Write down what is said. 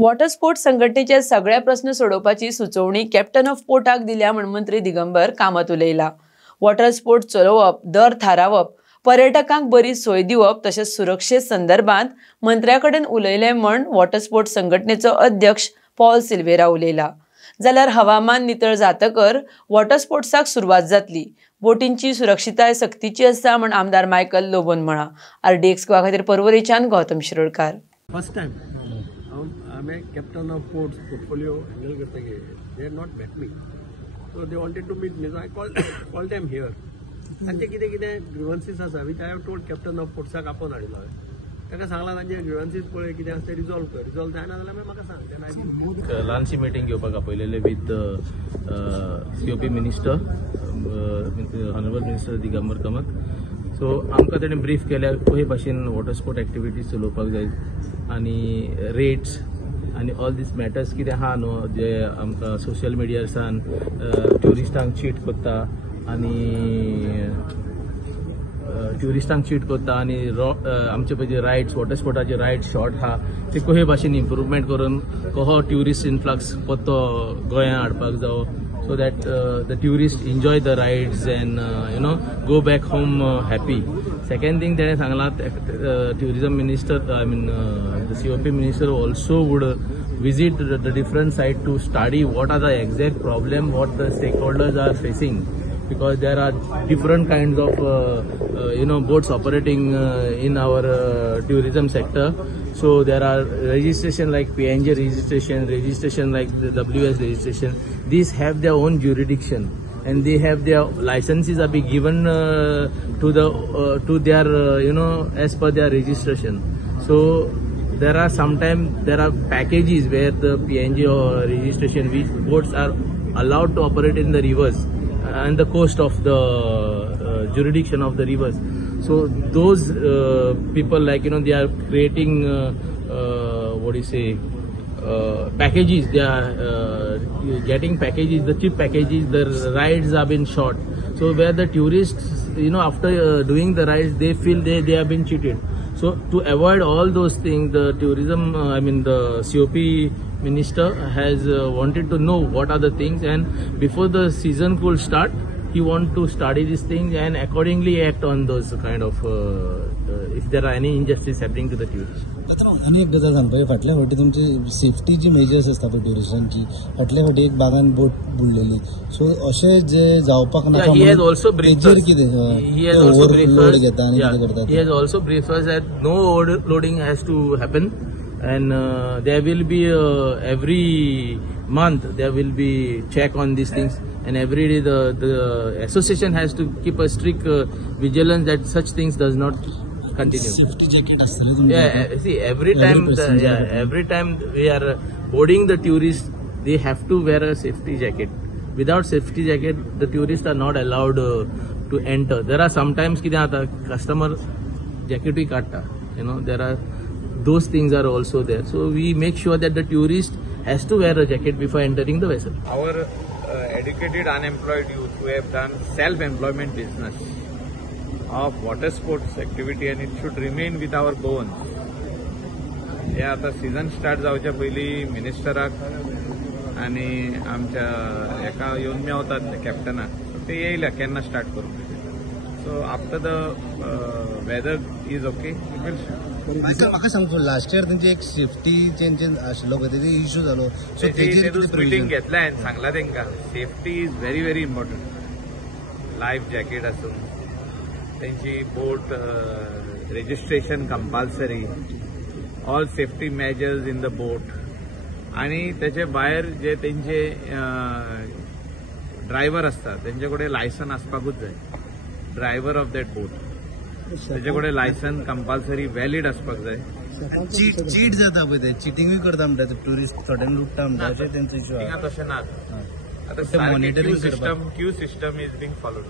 Water sports संघटनेचे सगळे प्रश्न सोडवपाची सुचोवणी कॅप्टन ऑफ पोर्टाक दिल्या म्हण मंत्री दिगंबर कामत उलयला। वॉटर स्पोर्ट्स चलोवप, दर थारावप, पर्यटकांक बरी सोय दिवप तशेंच सुरक्षे संदर्भात मंत्र्याकडेन उलयले म्हण वॉटर स्पोर्ट्स संघटनेचो अध्यक्ष पॉल सिल्वेरा उलयला। जाल्यार हवामान नितळ जातकर वॉटर स्पोर्ट्साक सुरवात जातली। बोटींची सुरक्षिताय सक्तीची आसा म्हण आमदार मायकल लोबोन म्हणा। RDX खातीर पर्वरीच्यान गौतम शिरोडकार। फर्स्ट टाइम मैं captain of ports portfolio handle करते गए, they had not met me, so they wanted to meet me, so I call them here. तांचे कितें कितें ग्रीवन्सीस आसा which I have told captain of पोर्ट्साक आपोवन हाडिल्लो हांवें। ताका सांगलां तांचे ग्रीवन्सीस पळय कितें आसा ते रिजॉल्व कर, रिजॉल्व जायना जाल्यार मागीर म्हाका सांग। ल्हानशी मिटींग घेवपाक आपयलेले with COP minister, honourable minister Digambar Kamat. So आमकां ताणें ब्रीफ केल्या कशे भाशेन वॉटर स्पोर्ट एक्टिविटीज चलोवपाक जाय आनी रेट्स आनी ऑल दीस मॅटर्स कितें आहा न्हू जे आमकां सोशल मिडियासान ट्युरिस्टांक चीट करता आनी आमचे पळय रायड्स वॉटर स्पोर्टाचे रायड्स शॉर्ट आहा ते कशे भाशेन इम्प्रुवमेंट करून कसो ट्युरिस्ट इन्फ्लक्स परतो गोंयांत हाडपाक जावो, so that the tourists enjoy the rides and go back home happy. Second thing that tourism minister, the COP minister also would visit the different site to study what are the exact problem what the stakeholders are facing, because there are different kinds of boats operating in our tourism sector. So there are registration like PNG registration like the WS registration. These have their own jurisdiction and they have their licenses are be given to their as per their registration. So there are packages where the PNG or registration which boats are allowed to operate in the rivers and the coast of the jurisdiction of the rivers. So those people they are creating packages. They are getting packages, the cheap packages. The rides have been short. So where the tourists, after doing the rides, they feel they have been cheated. So to avoid all those things, the tourism, the COP minister has wanted to know what are the things, and before the season could start, he want to study these things and accordingly act on those kind of if there are any injustice happening to the tourists. आणि एक गजाल सांगता फाटल्या फावटी तुमची सेफ्टीची measures आसता पळय टुरिस्टांची, फाटल्या फावटी एक बागान बोट बुडलेली, सो अशें जे जावपाक नाका he has also briefed us. He has also briefed us that no overloading has to happen, and there will be every month there will be check on these things, and every day the association has to keep a strict vigilance that such things does not continue. Safety jacket see, every time we are boarding the tourists, they have to wear a safety jacket. Without safety jacket, the tourists are not allowed to enter. There are sometimes customer jacket we katta, there are those things are also there. So we make sure that the tourist has to wear a jacket before entering the vessel. Our educated unemployed youth who have done self-employment business of water sports activity, and it should remain with our bones. हे आता season start जावच्या पयली मिनिस्टराक आणि आमच्या एका येवन मेवतात कॅप्टनाक, ते येयल्या केन्ना start करूंक. So after the weather is okay म्हाका सांगतो लास्ट इयर तेंची एक सेफ्टी चेंज आशिल्लो पळय तेजो इश्यू जालो, सो तेजेर मिटींग घेतल्या हांवें सांगला तेंकां safety is very very important. Life jacket आसूं, तेंची boat registration compulsory, all safety measures in the boat, आणि त्याचे भायर जे तेंचे ड्रायव्हर असतात तेंचे कडेन लायसन आसपाकूच जाय. ड्रायव्हर ऑफ दॅट बोट तेजे कडेन लायसन कंपल्सरी वॅलीड आसपाक जाय. चीट जाता पळय ते चिटिंगूय करता म्हणटा टुरिस्ट थोड्यांक लुटता म्हणटा अशें तेंचो इश्यू आहा. तशें ना, आता monitoring system Q system is being followed.